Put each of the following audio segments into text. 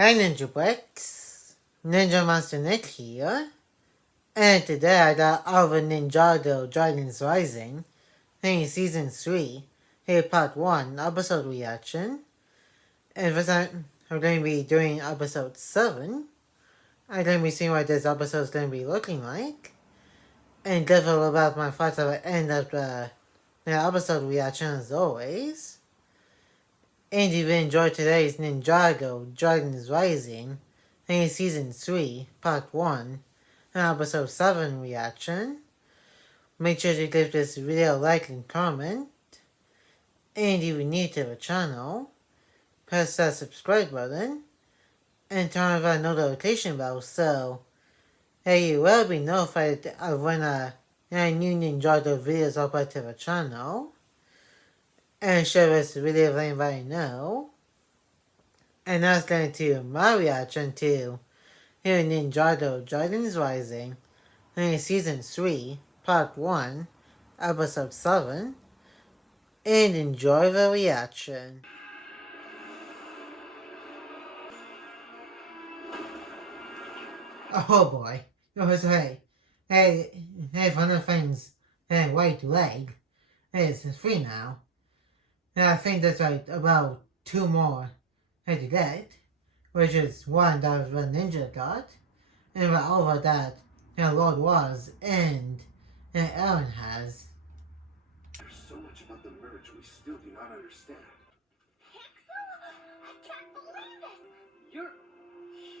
Hey Ninja Bricks, Ninja Master Nick here, and today I got all of Ninjago Dragon's Rising, in Season 3, here Part 1, Episode Reaction, and for that, we're going to be doing Episode 7. I'm going to be seeing what this episode is going to be looking like, and give a little about my thoughts at the end of the episode reaction as always. And if you enjoyed today's Ninjago Dragon's Rising, in Season 3, Part 1, and Episode 7 reaction, make sure to give this video a like and comment. And if you're new to the channel, press that subscribe button and turn on that notification bell so that you will be notified of when a new Ninjago videos upload to the channel. And share this video with anybody you know. And that's going to my reaction to here Ninjago Dragon's Rising in Season 3, Part 1, Episode 7. And enjoy the reaction. Oh boy. Hey, one of the things, white leg, it's free now. And I think there's like about 2 more to get, which is one that the ninja got, and the other that Lord was and Aaron has. There's so much about the merge we still do not understand. Pixel? I can't believe it! You're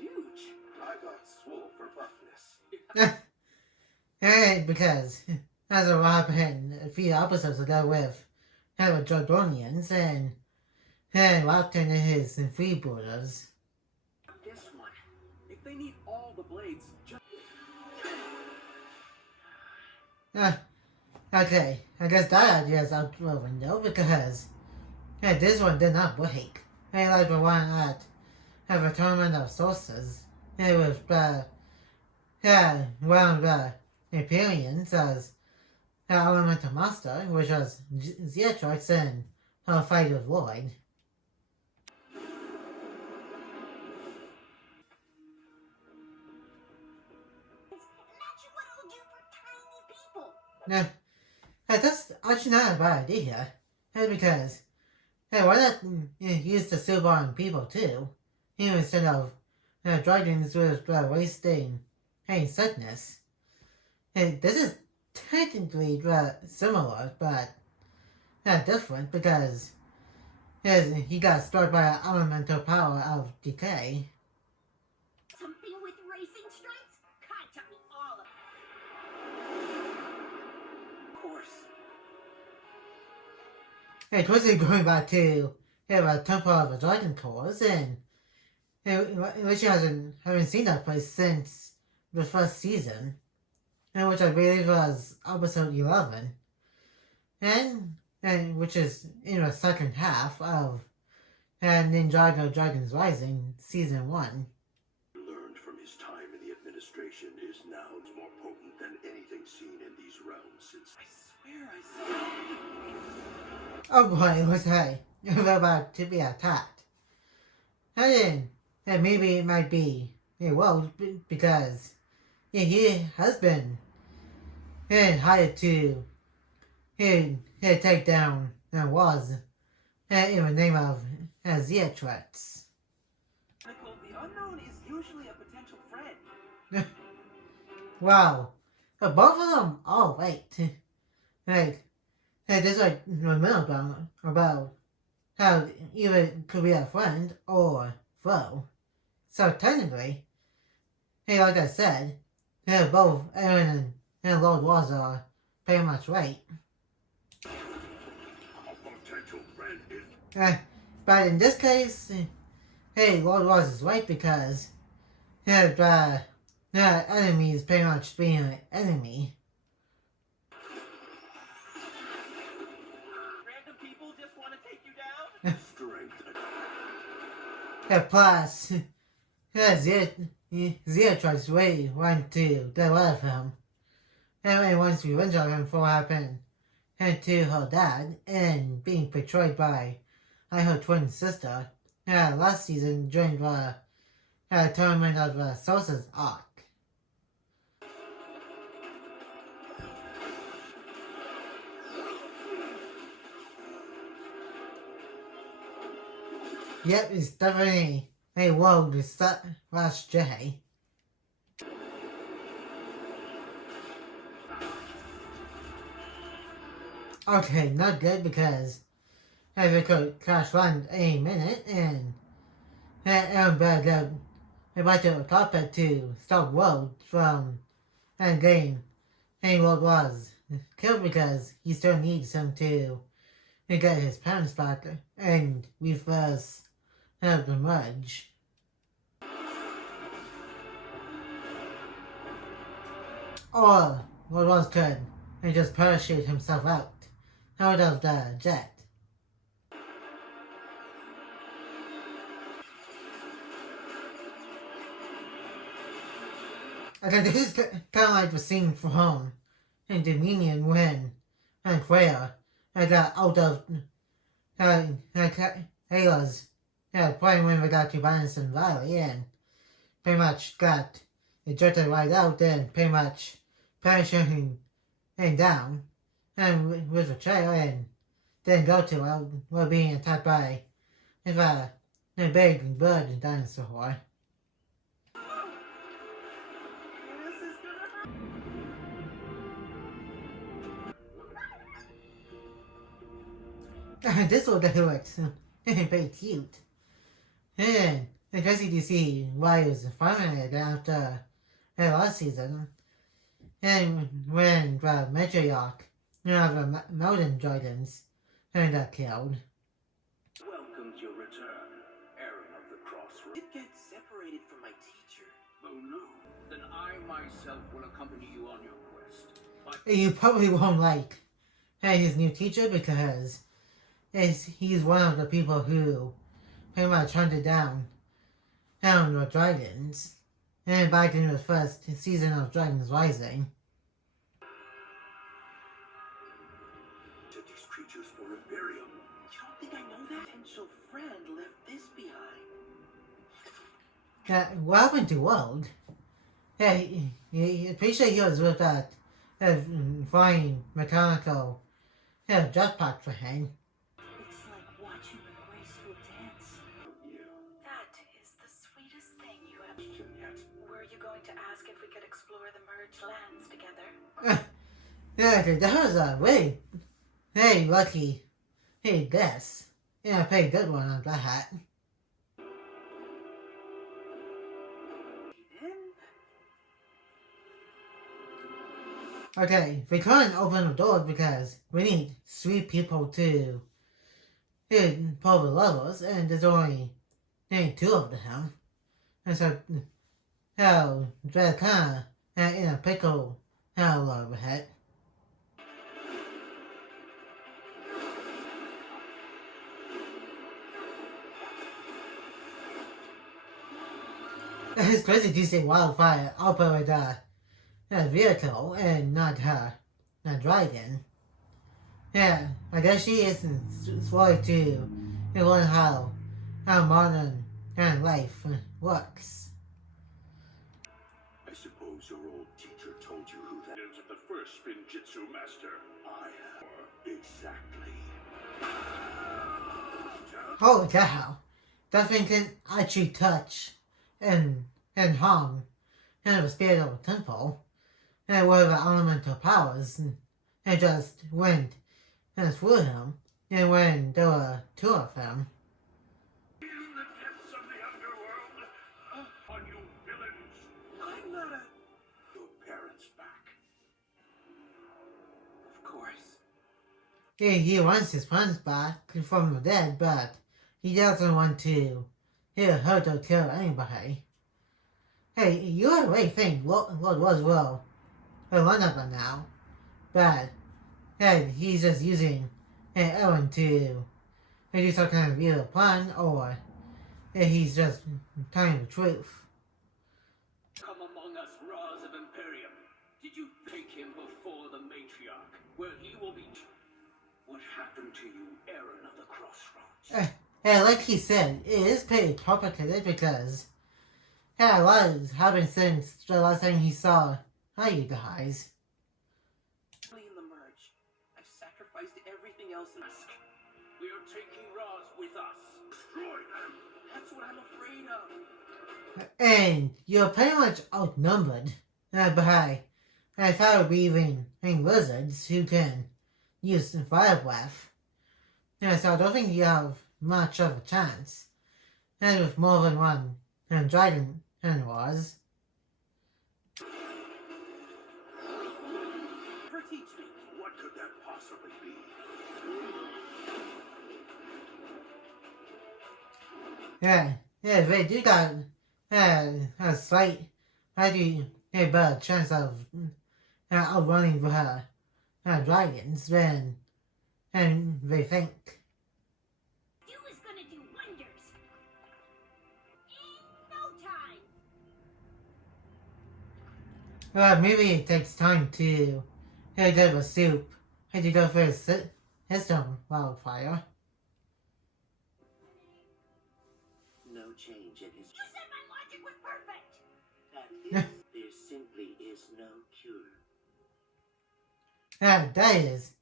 huge. I got swole for buffness. Hey, because that's what happened a few episodes ago with Draconians and locked into his freebooters. This one. If they need all the blades, just... Okay, I guess that idea is out the window because this one did not break. Like the one at the Tournament of Sources. It was one of the appearance as Elemental Master, which was Zeatrox in her fight with Lloyd. Imagine what it'll do for tiny people. Now, that's actually not a bad idea. Because, why not use the super on people too? Instead of dragons with wasting sickness. This is technically similar, but different because he got struck by an elemental power of decay. Something with racing stripes? God, tell me all of Of course. Twisted going back to the Temple of the Dragon Tours, and which haven't seen that place since the first season, and which I believe was episode 11, and which is in the second half of Ninjago Dragon's Rising Season 1. Learned from his time in the administration is now more potent than anything seen in these realms since... I swear I saw... Oh boy, was I about to be attacked. And maybe it might be, because he has been hired to take down was in the name of Zeatrox. The unknown is usually a potential friend. Wow. But both of them all right. There's like the middle ground about how either it could be a friend or foe. So technically, like I said, both Aaron and Lord Waz are pretty much right. A potential friend is... But in this case, Lord Waz is right because the enemy is pretty much being an enemy. Random people just want to take you down? Strength. Plus, Zeatrox really wanted to get rid of him. And he wants revenge on him for what happened to her dad and being betrayed by her twin sister last season during the tournament of the Sources arc. Yep, it's definitely a world slash J. Okay, not good because it could crash land any minute and Aaron Brad about to carpet to stop world from getting any world was killed because he still needs him to get his parents back and reverse the merge. Or what was could and just parachute himself out of the jet. Okay, this is kind of like the scene from home in Dominion when Freya got out of Ayla's playing when we got to Banniston Valley and pretty much got ejected right out and pretty much parachuting down and with a trail and then go to while being attacked by a big bird dinosaur. This one looks very cute. And interesting to see why it was farming after last season. And when the matriarch, the mountain dragons, got killed. Welcome to your return, Aaron of the Crossroads. Did get separated from my teacher. Oh no. Then I myself will accompany you on your quest. And you probably won't like his new teacher because he's one of the people who pretty much hunted down the dragons. And back in the first season of Dragons Rising. To these creatures for a burial. You don't think I know that? Potential friend left this behind. What happened to World? Yeah, pretty sure he was with that flying mechanical jetpack for him. It's like watching a graceful dance. Yeah. That is the sweetest thing you have. Yet. Were you going to ask if we could explore the merged lands together? Yeah, that was a very lucky guess. Yeah, pretty good one on that. Okay, we can't open the doors because we need 3 people to pull the levels, and there's only 2 of them. And so, they're kind of in a pickle a little bit. It's crazy to see Wildfire operate a vehicle and not a dragon. Yeah, I guess she isn't slow to learn how modern life works. I suppose your old teacher told you who that is the first Spinjitzu master. I have. Exactly. Holy cow! That thing can actually touch and harm the spirit of a temple. And were the elemental powers and just went through him, and when there were 2 of them. In the depths of the underworld, on you villains. I'm not a... Your parents back. Of course. He wants his friends back from the dead, but he doesn't want to hurt or kill anybody. Hey, you already think Lord was well. He'll run up by now, but he's just using Aaron to do some kind of either plan or he's just telling the truth. Come among us, Raz of Imperium. Did you take him before the matriarch, where he will be... What happened to you, Aaron of the Crossroads? Like he said, it is pretty complicated because Yeah, a lot has happened since the last time he saw how you guys. In the merge, I've sacrificed everything else in this. We are taking Roz with us. Destroy them. That's what I'm afraid of. And you're pretty much outnumbered by fire-breathing lizards who can use fire breath. So I don't think you have much of a chance. And with more than one dragon wars. Never teach me. What could that possibly be? Yeah, they do got a slight, better chance of outrunning the dragons than they think. You is gonna do wonders. In no time. Well, maybe it takes time to get a soup and to go for his stone wildfire. No change in his. You said my logic was perfect. At this, there simply is no cure. That is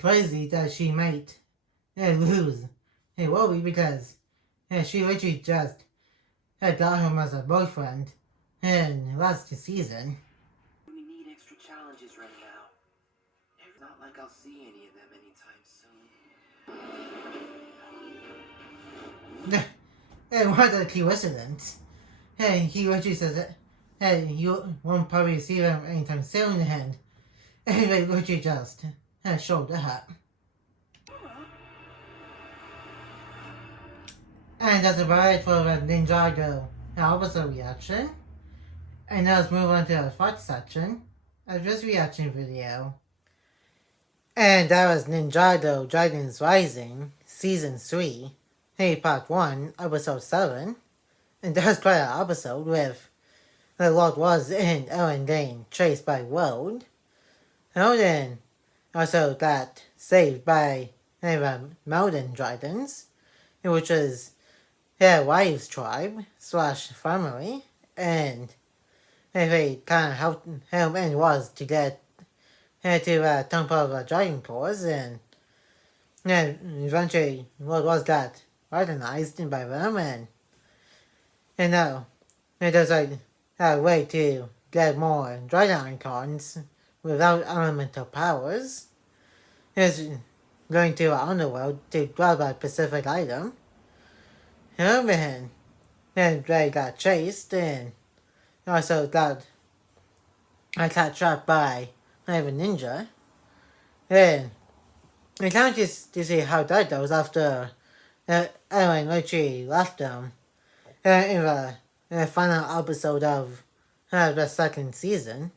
crazy that she might lose Wolverine because she literally just got him as a boyfriend in last season. We need extra challenges right now. It's not like I'll see any of them anytime soon. And what a coincidence. He literally says it. You won't probably see them anytime soon, and they literally just showed up. And that's about it for the Ninjago episode reaction. And now let's move on to the fourth section of this reaction video. And that was Ninjago Dragons Rising Season 3, Part 1, Episode 7. And that was quite an episode with the Lord Was and Ellen Dane chased by Road. Odin also got saved by the Mountain Dragons, which is their wives' tribe / family, and they kind of helped him and Was to get to the Temple of the Dragon Claws, and eventually Lord Was got recognized by them, and now there's a way to get more dragon icons without elemental powers. Is going to the underworld to grab a specific item. And they got chased and also got trapped by a ninja. And we can't just to see how that goes after Ellen literally left them in the final episode of the second season,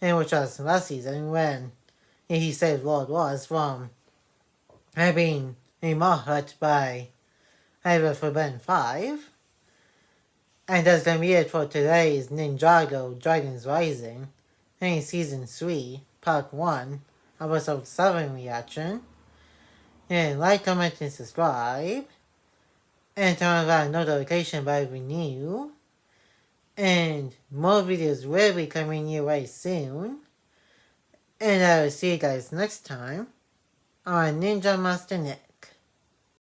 which was last season when he saved Lord Was from being more hurt by the Forbidden Five. And that's gonna be it for today's Ninjago Dragons Rising Season 3, Part 1, Episode 7 reaction. And like, comment, and subscribe. And turn on that notification bell if you're new. And more videos will be coming your way soon. And I will see you guys next time on Ninja Master Nick.